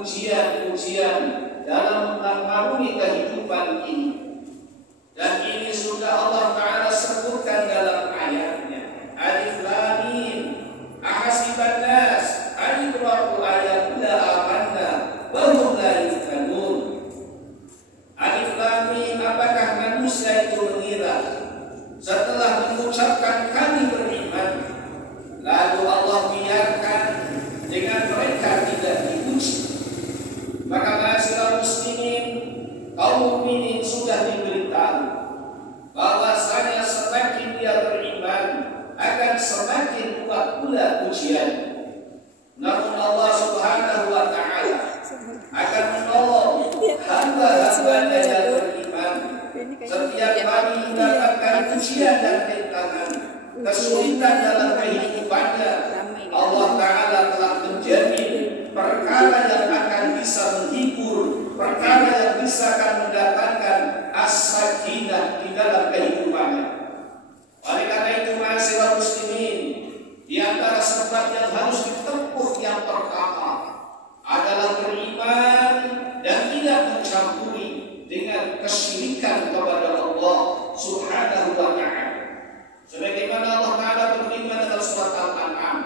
ujian-ujian dalam mengarungi kehidupan ini. Dan ini sudah Allah Ta'ala sebutkan dalam ayatnya. Alif Lam Mim, ahasiban nas an yutraku ayat la amanna wa hum la yuftanun. Alif Lam Mim, apakah manusia itu mengira setelah mengucapkan kami beriman, lalu Allah biarkan dengan mereka tidak diuji? Maka ma'asyiral muslimin, kaum mukminin sudah diberitahu bahwasanya semakin dia beriman akan semakin kuat pula ujian. Namun Allah Subhanahu wa Ta'ala akan menolong hamba-hambanya yang beriman. Setiap kali mendapatkan ujian dan rintangan, kesulitan dalam kehidupannya, Allah Ta'ala telah menjamin perkara yang akan bisa menghibur, perkara yang bisa akan mendapatkan as-sakinah di dalam kehidupannya. Oleh karena itu, ma'asyiral muslimin, di antara sebab yang harus ditempuh yang pertama adalah beriman dan tidak mencampuri dengan kesyirikan kepada Allah Subhanahu wa Ta'ala. Sebagaimana Allah Ta'ala berfirman dalam surat Al-An'am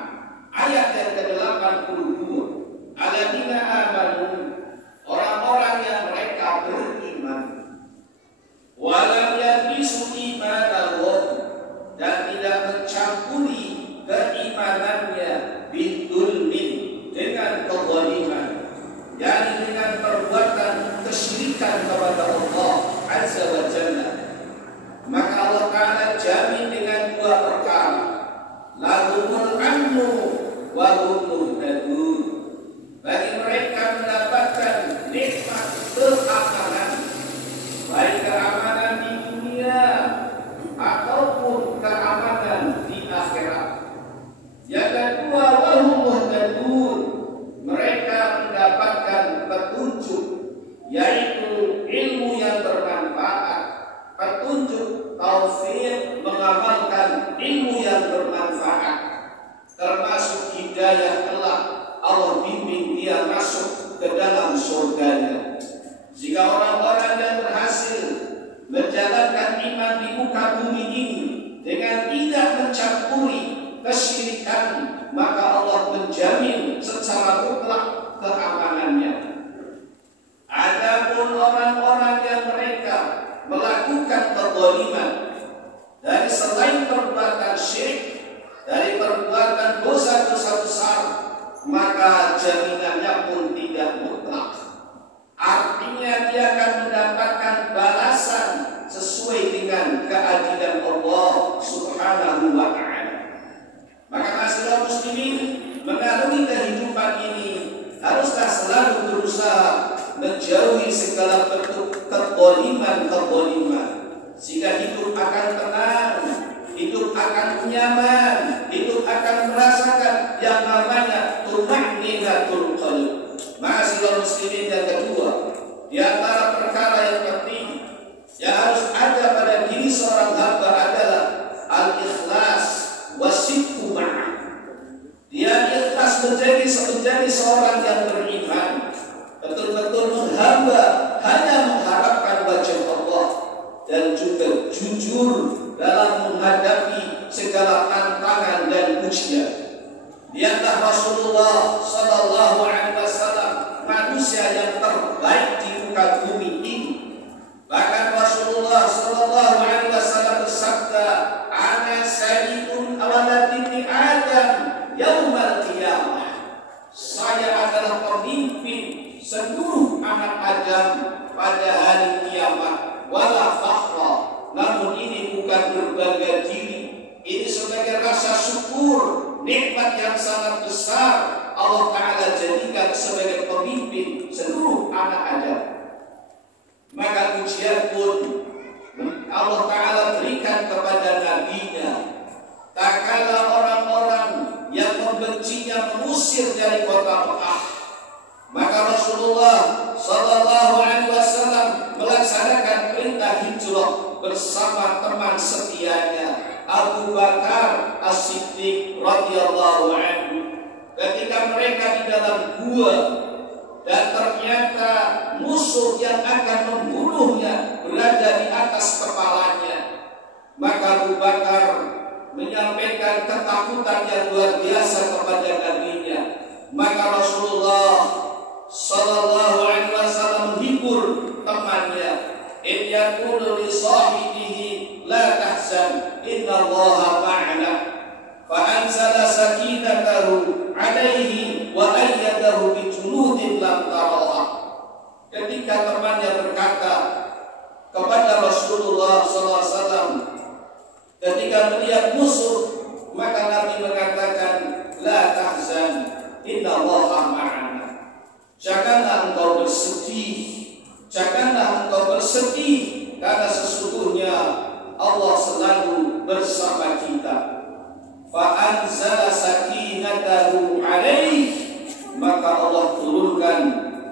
ayat yang ke-82, alladzina amanu, orang-orang yang mereka beriman, walam yalbisu imanahum, dan tidak mencampuri keimanannya bidzulmin, dengan kezaliman, yakni dengan perbuatan kesyirikan kepada Allah Azza wa Jalla. Maka Allah Ta'ala jamin dengan dua perkara, lahumul amnu wa hum muhtadun, bagi mereka mendapatkan nikmat keamanan, baik keamanan di dunia ataupun keamanan di akhirat. Yang kedua, wa hum muhtadun, mereka mendapatkan petunjuk, yaitu ilmu yang bermanfaat, petunjuk taufik mengamalkan ilmu yang bermanfaat, termasuk hidayah kelak Allah bimbing dia masuk ke dalam surganya. Jika orang-orang yang berhasil menjalankan iman di muka bumi ini dengan tidak mencampuri kesyirikan, maka Allah menjamin secara mutlak keamanannya. Adapun orang-orang yang mereka melakukan kezaliman dari selain perbuatan syirik, dari perbuatan dosa-dosa besar, maka jaminannya pun tidak mutlak. Artinya dia akan mendapatkan balasan sesuai dengan keadilan Allah Subhanahu wa Ta'ala. Maka ma'asyiral muslimin, mengarungi kehidupan ini haruslah selalu berusaha menjauhi segala bentuk kezaliman, sehingga hidup akan tenang, hidup akan nyaman, hidup akan merasakan yang namanya tuma'ninatul qalb. Ma'asyiral muslimin, yang kedua, di antara perkara yang penting yang harus ada pada diri seorang hamba adalah al-ikhlas wasidqu ma'ah. Dia ikhlas menjadi seorang yang beriman, betul-betul menghamba hanya mengharapkan wajah Allah, dan juga jujur dalam menghadapi segala tantangan dan ujian. Diantara Rasulullah Sallallahu Alaihi Wasallam manusia yang terbaik di muka bumi ini. Bahkan Rasulullah Sallallahu Alaihi Wasallam bersabda, "Ana sayyidun awalati Adam yaumal qiyamah." Saya adalah pemimpin seluruh anak Adam pada hari kiamat. Wala fakhra, namun ini bukan berbangga diri, ini sebagai rasa syukur nikmat yang sangat besar Allah Ta'ala jadikan sebagai pemimpin seluruh anak Adam. Maka ujian pun Allah Ta'ala berikan kepada nabinya. Tak kala orang-orang yang membencinya mengusir dari kota Mekah, maka Rasulullah Sallallahu Alaihi Wasallam melaksanakan perintah hijrah bersama teman setianya Abu Bakar As-Siddiq radhiyallahu anhu. Ketika mereka di dalam gua dan ternyata musuh yang akan membunuhnya berada di atas kepalanya. Maka Abu Bakar menyampaikan ketakutan yang luar biasa kepada nabinya. Maka Rasulullah sallallahu alaihi wasallam menghibur temannya, "In yaqulu li sahibihi la tahzan, innallaha ma'ana." Fa anzala sakinatahu alaihi wa ayyadahu bi junudin lam taraha. Ketika temannya berkata kepada Rasulullah sallallahu alaihi wasallam ketika melihat musuh, maka Nabi mengatakan, "La tahzan, innallaha ma'ana." Janganlah engkau bersedih, janganlah engkau bersedih, karena sesungguhnya Allah selalu bersama kita. Fa anzala sakinatahu alaih, maka Allah turunkan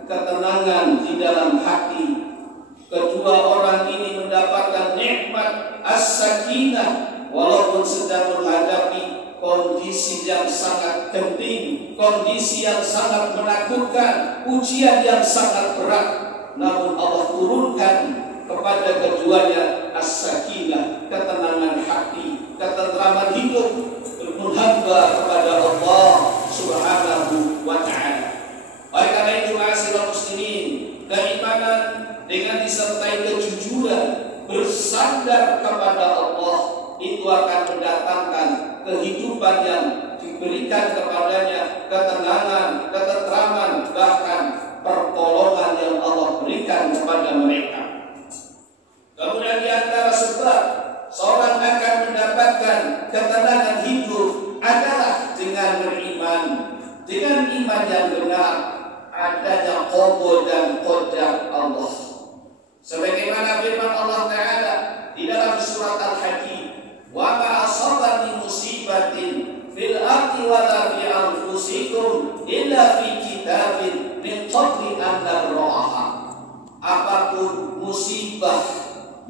ketenangan di dalam hati. Kedua orang ini mendapatkan nikmat as-sakinah walaupun sedang menghadapi kondisi yang sangat genting, kondisi yang sangat menakutkan, ujian yang sangat berat. Namun Allah turunkan kepada keduanya as-sakinah, ketenangan hati, ketentraman hidup, menghamba kepada Allah Subhanahu wa ta'ala. Oleh karena itu, ma'asyiral muslimin, keimanan dengan disertai kejujuran, bersandar kepada Allah, itu akan mendatangkan kehidupan yang diberikan kepadanya, ketenangan, ketentraman, bahkan pertolongan yang Allah berikan kepada mereka. Kemudian di antara sebab seorang akan mendapatkan ketenangan hidup adalah dengan beriman, dengan iman yang benar, adanya qada dan qadar Allah. Sebagaimana firman Allah Ta'ala di dalam surat Al-Hadid, "Wa ma asaba min musibatin fil ardi wa la fi anfusikum illa fi kitabin min qabli an nabraha." Apapun musibah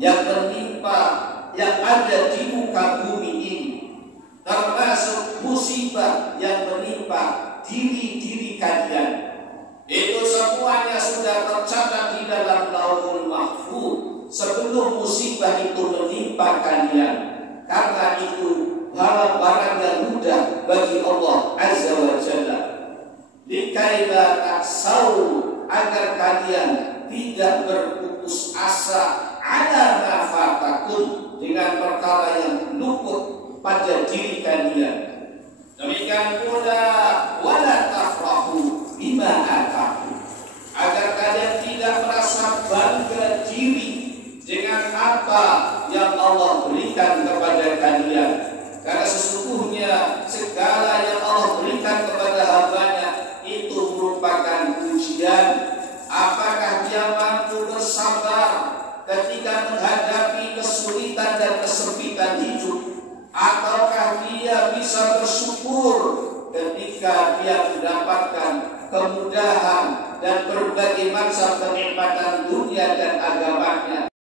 yang menimpa yang ada di muka bumi ini, termasuk musibah yang menimpa diri-diri kalian, itu semuanya sudah tercatat di dalam Lauhul Mahfuz sebelum musibah itu menimpa kalian. Karena itu barang-barang yang mudah bagi Allah Azza wa Jalla. Likaila taksau, agar kalian tidak berputus asa ala ma fatakum, dengan perkara yang luput pada diri kalian. Demikian pula wala tafrahu bima atakum, agar kalian tidak merasa bangga diri dengan apa yang Allah berikan kepada kalian. Karena sesungguhnya segala yang Allah berikan kepada hambanya itu merupakan ujian. Apakah dia mampu bersabar ketika menghadapi kesulitan dan kesempitan hidup, ataukah dia bisa bersyukur ketika dia mendapatkan kemudahan dan berbagai macam kenikmatan dunia dan agamanya?